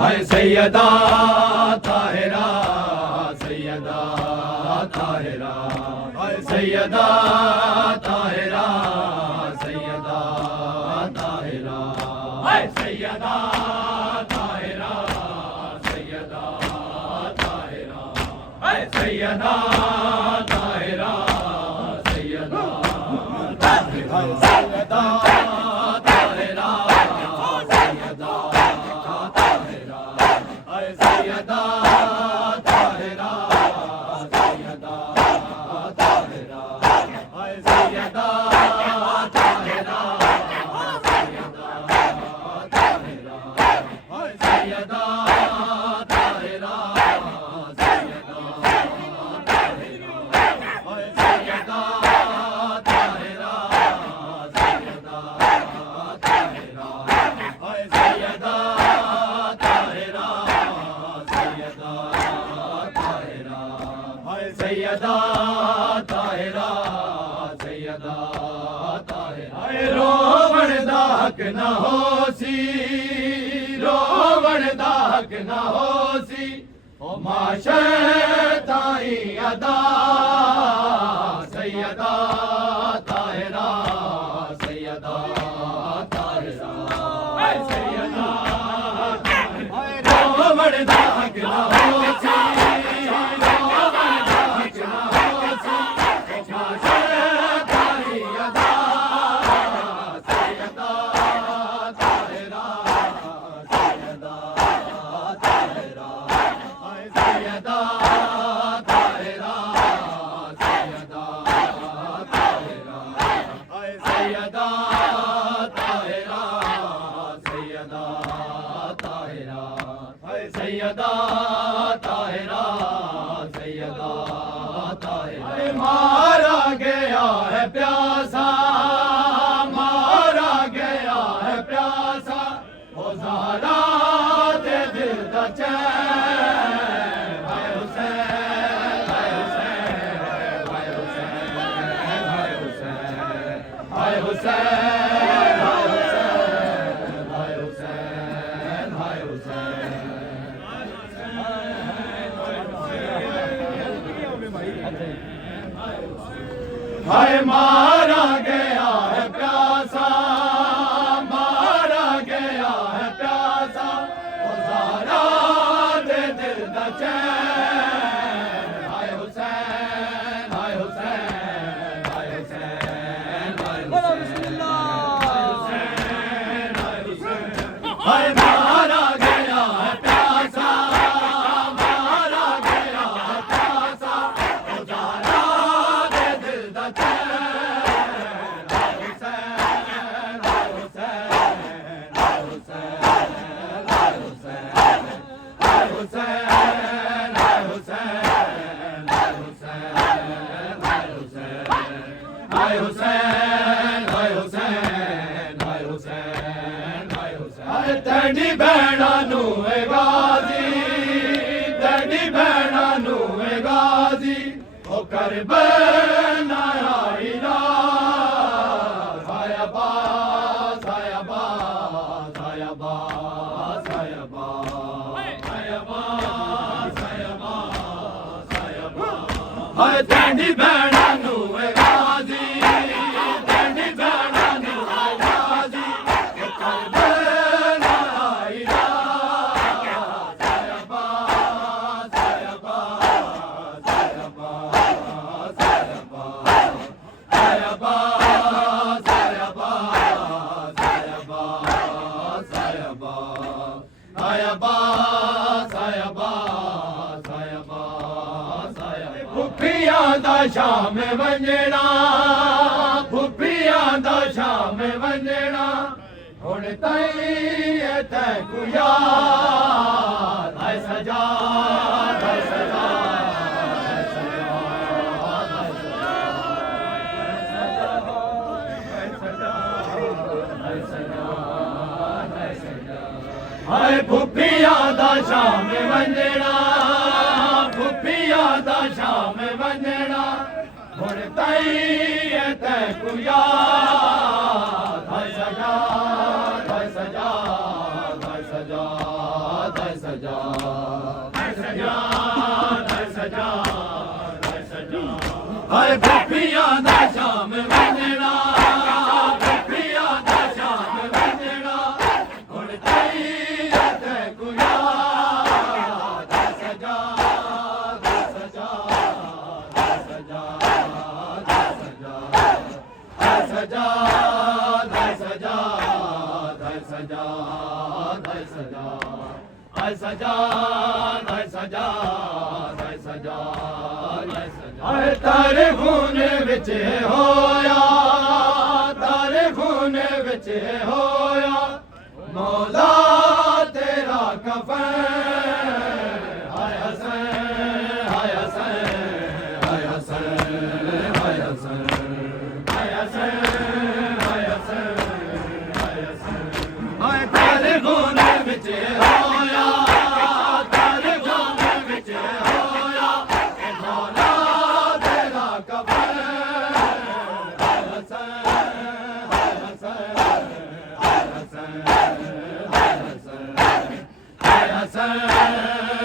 हाय सैयदा ताहिरा सैयदा ताहिरा हाय सैयदा ताहिरा सैयदा ताहिरा हाय सैयदा ताहिरा सैयदा ताहिरा हाय सैयदा ताहिरा सैयदा ताहिरा सैयदा ताहिरा सैयदा ताहिरा हाय सैयदा ताहिरा सैयदा ताहिरा हाय सैयदा ताहिरा सैयदा ताहिरा हाय सैयदा ताहिरा सैयदा ताहिरा हाय सैयदा ताहिरा सैयदा ताहिरा हाय सैयदा ताहिरा सैयदा ताहिरा हाय सैयदा ताहिरा सैयदा ताहिरा हाय रोवण दा हक न होसी रोवण दा हक न होसी ओ माशर ताई अदा सैयदा ताहिरा सैयदा ताहिरा हाय सैयदा रोवण दा हक न होसी रोवण दा हक न होसी ओ माशर ताई अदा सैयदा ताहिरा सैयदा ताहिरा हाय सैयदा ताहिरा सैयदा ताहिरा हाय सैयदा ताहिरा सैयदा ताहिरा हाय सैयदा ताहिरा सैयदा ताहिरा मारा गया है प्यासा मारा गया है प्यासा ओ ज़हरा दे दिल दा चैन हाय हुसैन हाय हुसैन हाय हुसैन हाय हुसैन हाय हुसैन हाय हुसैन हाय हुसैन हाय मारा गया है प्यासा मारा गया है प्यासा ओ ज़हरा दे दिल दा चैन हाय हुसैन हाय हुसैन हाय हुसैन हाय हुसैन हाय हुसैन हाय मारा गया है प्यासा मारा गया है प्यासा ओ ज़हरा दे दिल दा चैन हाय हुसैन हाय हुसैन हाय हुसैन हाय हुसैन हाय हुसैन हाय हुसैन हाय हुसैन हाय हुसैन हाय हुसैन हाय हुसैन हाय हुसैन हाय हुसैन हाय तेरी भैणा नू ए गाजी तेरी भैणा नू ए गाजी ओ करबला आई रात सायाबाज सायाबाज सायाबाज सायाबाज सायाबाज सायाबाज सायाबाज हाय तेरी भैणा नू ए गाजी तेरी भैणा नू ए गाजी ओ करबला आई रात सायाबाज सायाबाज सायाबाज सायाबाज सायाबाज सायाबाज सायाबाज सायाबाज सायाबाज सायाबाज फुफिया दा शाम वंजना फुफिया दा शाम वंजना हुण ताईं ते को याद हाय सजाद हाय सजाद हाय सजाद हाय सजाद हाय सजाद हाय फुफिया दा शाम वंजना फुफिया दा शाम वंजना हुण ताईं ते को याद हाय सजाद हाय सजाद हाय सजाद हाय बेपियां दा शाम वंजना बेपियां दा शाम वंजना हुण चाहिए ते कुया दा सजा दा सजा दा सजा दा सजा दा सजा दा सजा दा सजा दा सजा दा सजा दा सजा दा सजा आए तारे खून विच होया तारे खून विच होया मौला तेरा कफन हाय हसन हाय हसन हाय हसन हाय हसन हाय हसन हाय हसन हाय हसन आए तारे खून विच होया तारे खून विच होया मौला Hasan